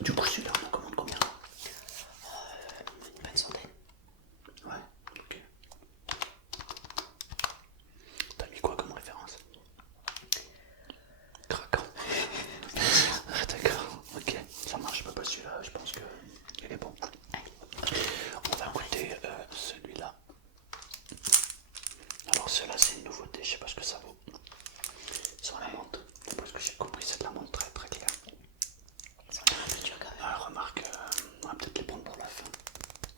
Du coup, celui-là, on en commande combien? Une bonne centaine. Ouais, ok. T'as mis quoi comme référence? Craquant. Ah, d'accord, ok, ça marche pas celui-là, je pense que il est bon. On va goûter celui-là. Alors celui-là c'est une nouveauté, je sais pas ce que ça vaut. Sans la menthe, parce que j'ai compris c'est de la menthe très très claire. Ils sont un peu durs quand même. Ah, remarque, on va peut-être les prendre pour la fin.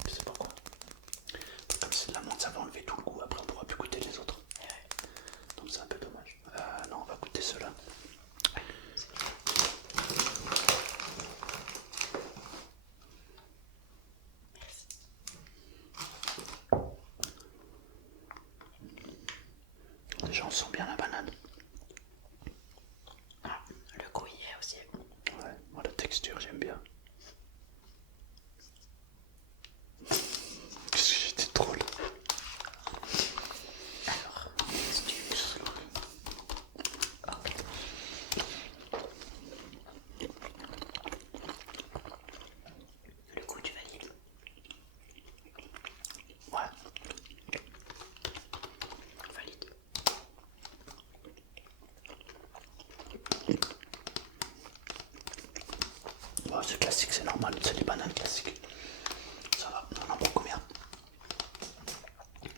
Je sais pas quoi. Comme c'est de la menthe, ça va enlever tout le goût, après on pourra plus goûter les autres. Donc c'est un peu dommage. Non, on va goûter ceux-là. Déjà on sent bien la banane. Ah, le goût y est aussi. Ouais, moi la texture j'aime bien. Qu'est-ce que j'étais drôle. Alors, si tu veux. Ok. Le goût tu valides. Ouais. Valide. Bon, c'est classique, c'est normal, c'est des bananes classiques. Ça va, on en prend combien?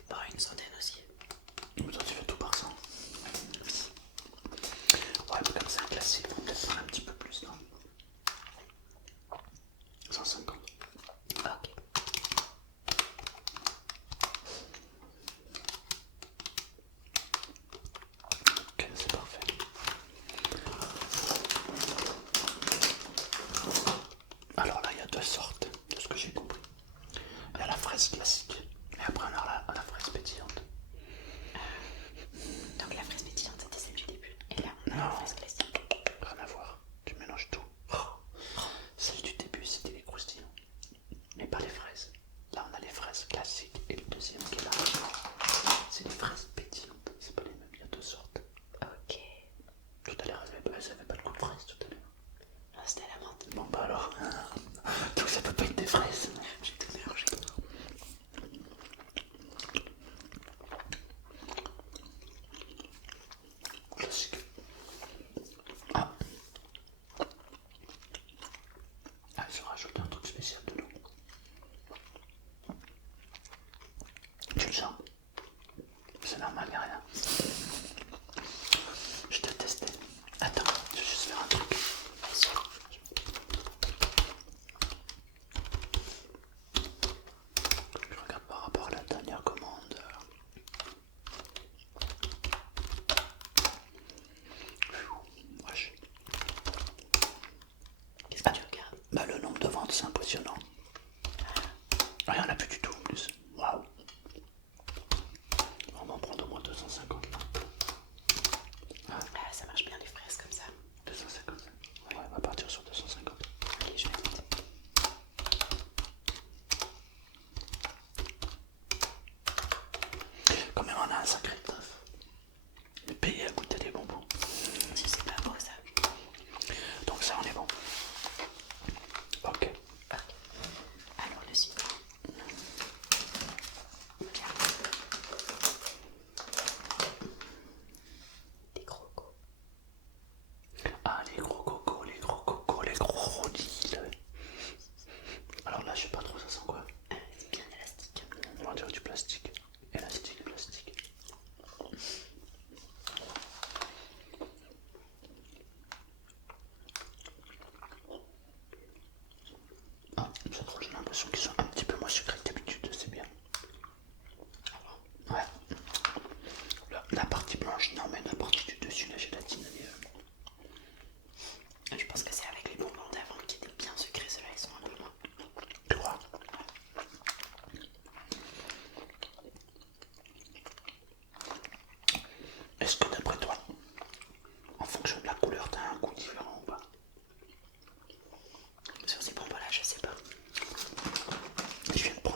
Par une centaine aussi. Toi tu fais tout par 100. Ouais, mais comme c'est un classique, faut peut-être prendre un petit peu plus, non? 150. Ok. Ok, c'est parfait. Alors là, il y a deux sortes, de ce que j'ai compris. Il y a la fraise classique, et après on a la fraise pétillante. Donc la fraise pétillante c'était celle du début. Et là on a Non, la fraise classique. rien à voir, tu mélanges tout. Celle du début, c'était les croustillants, mais pas les fraises. Là, on a les fraises classiques, et le deuxième qui est là, c'est les fraises pétillantes. C'est pas les mêmes, il y a deux sortes. Ok. Tout à l'heure, elles avaient pas le goût de fraise tout à l'heure. Là c'était la menthe. Bon bah alors, donc ça peut pas être des fraises. J'ai tout mélangé. Classique. Ah, ah, ils ont rajouté un truc spécial dedans. Tu le sens? C'est normal, y'a rien. Je t'ai testé. Attends, je vais juste faire un truc. Je regarde par rapport à la dernière commande. Wesh. Qu'est-ce que tu regardes? Bah le nombre de ventes c'est impressionnant. Ah, il y en a plus du tout en plus. Waouh. On va en prendre au moins 250 là. Ah, ça marche bien les fraises comme ça. 250. Ouais, on va partir sur 250. Allez, je vais noter. Quand même on a un sacré taf. Payer à goûter des bonbons. Si c'est pas beau ça. Donc ça on est bon. Ok. Ok. Alors le suivant. Des crocos. Ah les gros cocos, les gros cocos, les gros rodilles. Alors là je sais pas trop ça sent quoi. C'est bien élastique. On va dire du plastique. Élastique, plastique. Ah, ça trop, j'ai l'impression qu'ils sont un petit peu moins sucrés que d'habitude, c'est bien. Ouais. La partie blanche, non, mais la partie du dessus, la gélatine, elle est. Je pense que c'est avec les bonbons d'avant qui étaient bien sucrés, ceux-là ils sont un peu moins. Tu vois? Est-ce que d'après toi, en fonction de la couleur, t'as un goût différent ou pas? Sur ces bonbons là je sais pas. Je viens de prendre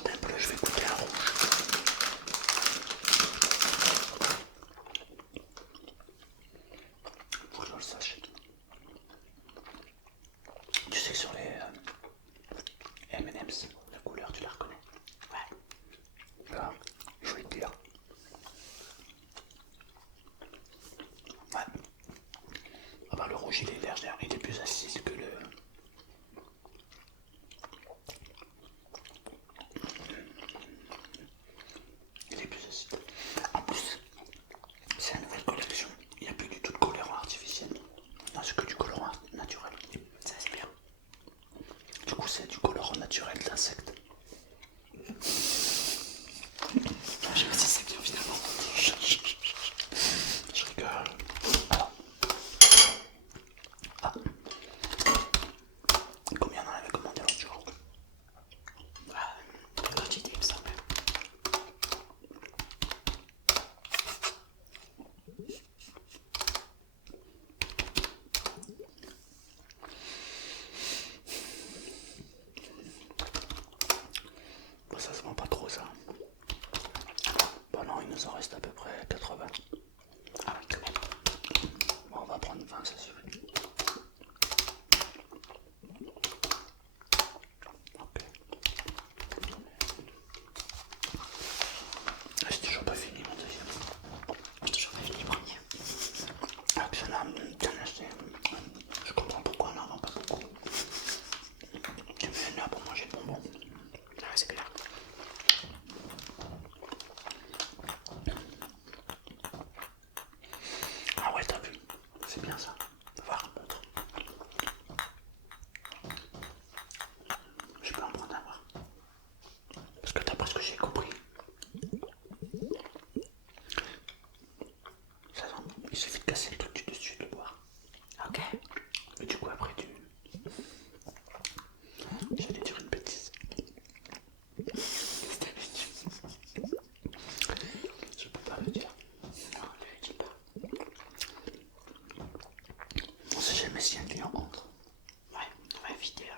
naturel d'insectes. Je me suis ça bien finalement. Je rigole. Alors. Ah. Combien on en avait commandé l'autre jour? Une quantité, il me semble. Bon, ça se vend pas trop ça. Bon non, il nous en reste à peu près 80. Ah oui, quand même. Bon, on va prendre 20, ça suffit. Ok. Ah, c'est toujours pas fini mon deuxième. J'ai toujours pas fini le premier. Ah, que ça n'a bien acheté. Je comprends pourquoi on n'en vend pas beaucoup. Tu mets là pour manger le bonbon. Ah ouais, c'est clair. Ah ouais, t'as vu. C'est bien ça. Voir un autre. Je peux en prendre un voir. Parce que d'après ce que j'ai compris, ça, il suffit de casser le truc du dessus et de le boire. Ok. Et du coup après tu... J'allais dire une bêtise. Je peux pas le dire. Non, ne le dis pas. On sait jamais si un client entre. Ouais, on va éviter.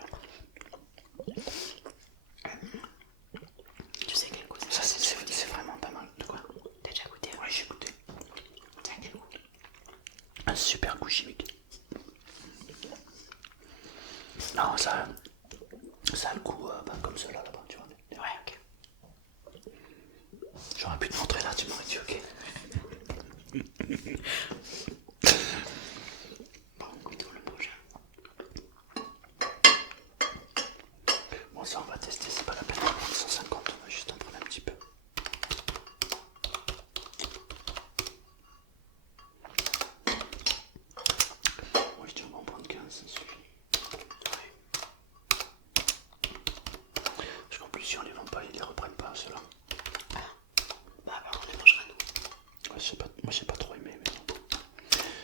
Tu sais quel goût Ça c'est vraiment pas mal. De quoi? T'as déjà goûté? Ouais, j'ai goûté. T'as quel goût? Un super goût chimique. Non, ça a le goût comme cela là-bas, tu vois. Ouais, ok. J'aurais pu te montrer là, tu m'aurais dit ok. Bon, goûtons le prochain. Bon, ça on va tester, c'est pas la peine de prendre 150, on va juste en prendre un petit peu. Moi je dis on va en prendre 15, ça suffit. Parce qu'en plus si on les vend pas, ils les reprennent pas ceux-là. Ah, bah on les mangera nous. Ouais, moi j'ai pas trop aimé, mais bon.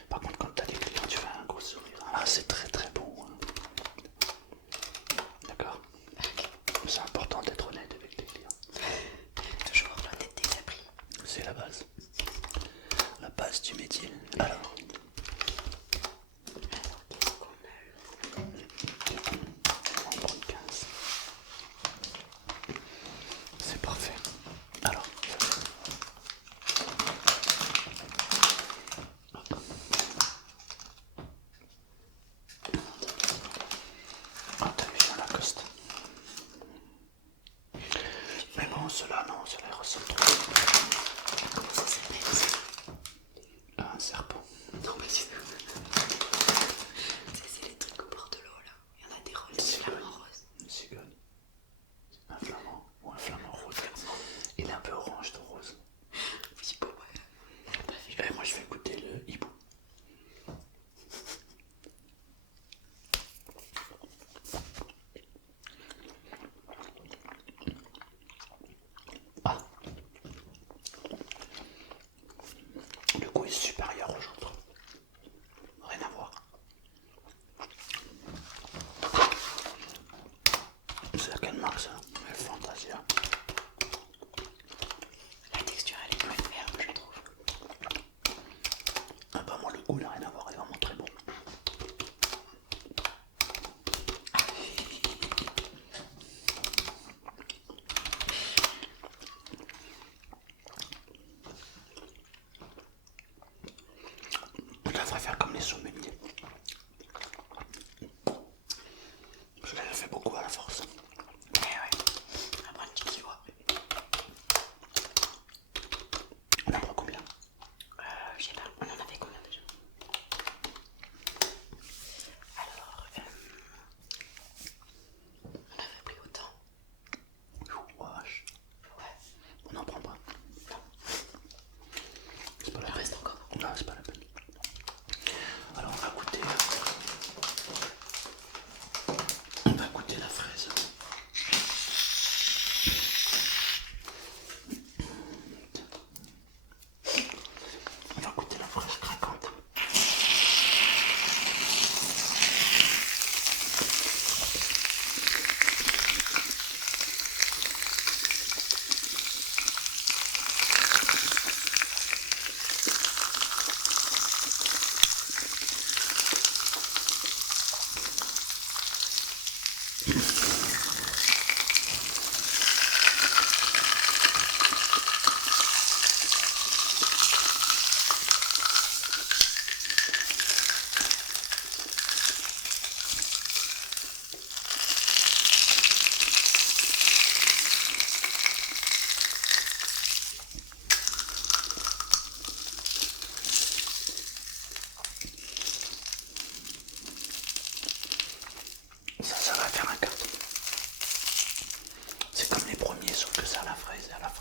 Par contre quand t'as des clients, tu fais un gros sourire. Ah, c'est très très bon. Hein. D'accord. C'est important d'être honnête avec les clients. Toujours l'honnêteté, ça pris. C'est la base. La base du métier. Alors. Qu'est-ce qu'on a eu? On va en prendre 15. C'est parfait. Alors. Ah, t'as vu, un Lacoste. Mais bon, ceux-là, non, ceux-là, ils ressemblent trop. Comment ça s'appelle ça? Un serpent. Non, pas du tout. C'est les trucs au bord de l'eau là. Il y en a des roses, des flamants roses. Une cigogne. Un flamand. Ou un flamand rose. Il est un peu orange, ton rose. Oui, bon, ouais. Pas vu. Et moi, je vais goûter le hibou. Ah. Le goût est supérieur aux autres. Rien à voir. C'est à quelle marque ça? Fantasia. La texture elle est plus ferme, je trouve. Ah bah moi le goût n'a rien à voir, il est vraiment très bon. On devrait faire comme les sommeliers. Je l'avais fait beaucoup à la force. Ouais, ouais. On va prendre un petit kilo.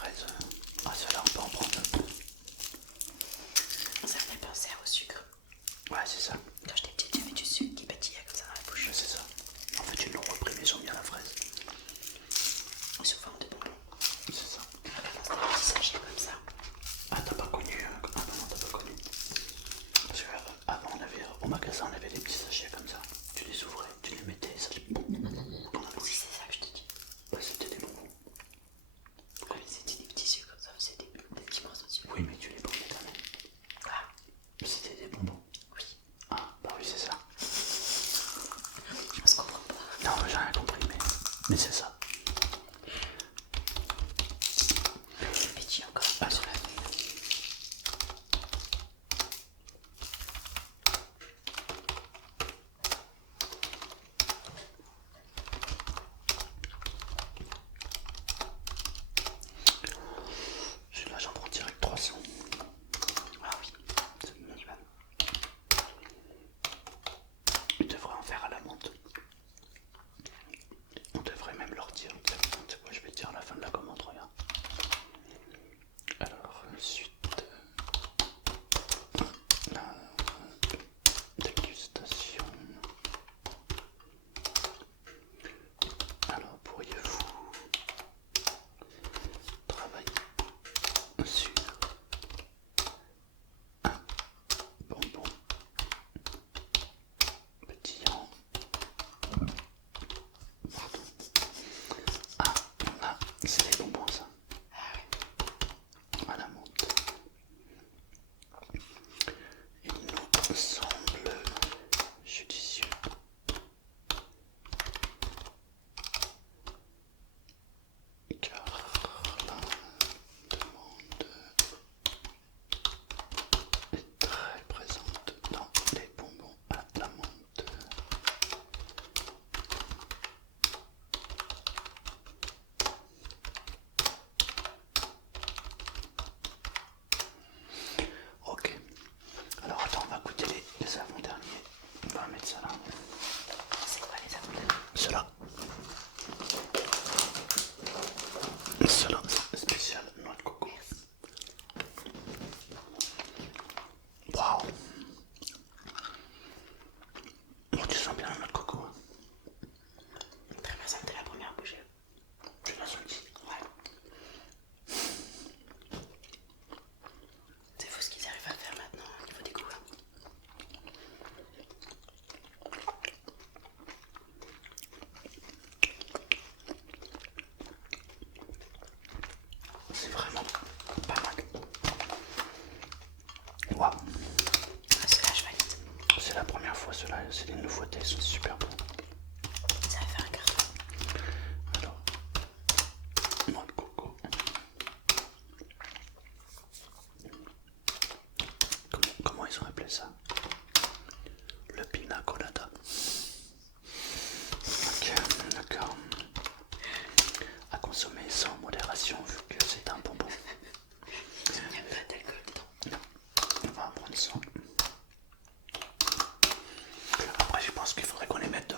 fraises. Ah, ceux-là, on peut en prendre. Ça me fait penser au sucre. Ouais, c'est ça. Quand j'étais petite, j'avais du sucre qui pétillait comme ça dans la bouche. Ouais, c'est ça. En fait, ils l'ont repris, mais ils ont mis à la fraise. Sous forme de bonbons. C'est ça. C'était un petit sachet comme ça. Ah, t'as pas connu. Ah non, t'as pas connu. Parce qu'avant, on avait, au magasin, on avait des petits sachets comme ça. Tu les ouvrais, tu les mettais, et ça les dans la Oui, bouche. c'est ça que je te dis. Ouais, c'était des bonbons. Oui, c'était des petits sucres, ça faisait des petits morceaux de sucre. Oui, mais tu les prenais quand même. Ah, C'était des bonbons. oui. Ah, bah oui, c'est ça. Je pense qu'on comprend pas. Non, j'ai rien compris, mais c'est ça. Le pétillant encore un peu sur la feuille. Celui-là, j'en prends direct 300. Ah oui, c'est minimum. Il devrait en faire à la menthe. On devrait même leur dire. C'est quoi, je vais te dire à la fin de la commande, regarde. Alors, ensuite, la dégustation. Alors, pourriez-vous travailler sur un bonbon pétillant? Pardon. Ah, c'est des bonbons ça. À la menthe. Il nous semble judicieux car la demande est très présente dans les bonbons à la menthe. Ok. Alors attends, on va goûter les avant-derniers. On va mettre ça là. C'est quoi les avant-derniers? Ceux-là. Ceux-là, spécial noix de coco. Waouh. Oh, tu sens bien la noix de coco, hein. Très bien, ça me fait la première bouchée. Tu l'as senti? Ouais. C'est fou ce qu'ils arrivent à faire maintenant au niveau des goûts. C'est vraiment pas mal. Waouh. Ah, celui-là, je valide. C'est la première fois, ceux-là, c'est des nouveautés, ils sont super bons. Ça va faire un carton. Alors, noix de coco. Comment ils ont appelé ça? Le pina colada. Ok, d'accord. À consommer sans modération vu que c'est un bonbon. Il n'y a pas d'alcool dedans. On va en prendre 100. Après, je pense qu'il faudrait qu'on les mette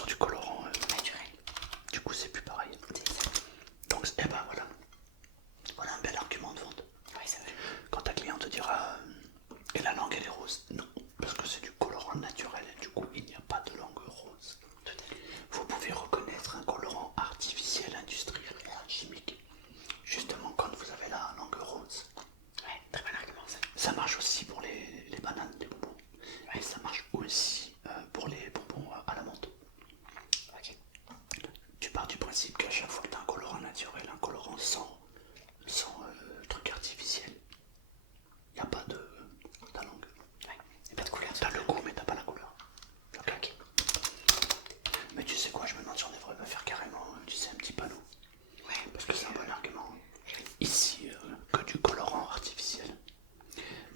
sur du colorant naturel. du coup c'est plus pareil. C'est ça. Donc eh ben voilà. Voilà un bel argument de vente. Ouais, ça va. Quand ta cliente te dira et la langue elle est rose, non, parce que c'est du colorant naturel et du coup il n'y a pas de langue rose. Vous pouvez reconnaître un colorant artificiel, industriel, chimique, justement quand vous avez la langue rose. Ouais, très bon argument ça. Ça marche aussi pour les bananes, les bonbons. Et ça marche aussi pour les bonbons à la menthe. Ok. Tu pars du principe qu'à chaque fois que tu as un colorant naturel, un colorant sans truc artificiel, il n'y a pas de ta langue. Ouais, y a pas de couleur. T'as le goût mais t'as pas la couleur. Ok. Mais tu sais quoi, je me demande si on devrait faire carrément, tu sais, un petit panneau. Ouais, Parce que c'est un bon argument. Ici, que du colorant artificiel.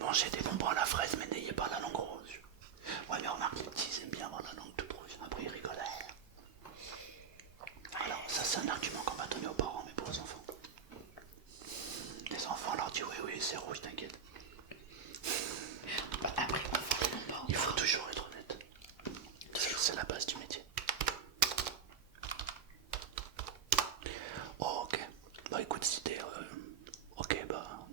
Mangez des bonbons à la fraise mais n'ayez pas la langue rose. Ouais mais remarque, les petits ils aiment bien avoir la langue toute rouge. Après ils rigolent. Alors ça c'est un argument qu'on va donner aux parents mais pas aux enfants. Les enfants on leur dit oui c'est rouge, t'inquiète. Bah, après, on va vraiment pas. Il faut toujours être honnête. C'est la base du métier. Oh, ok. Bah écoute, si t'es ok, bah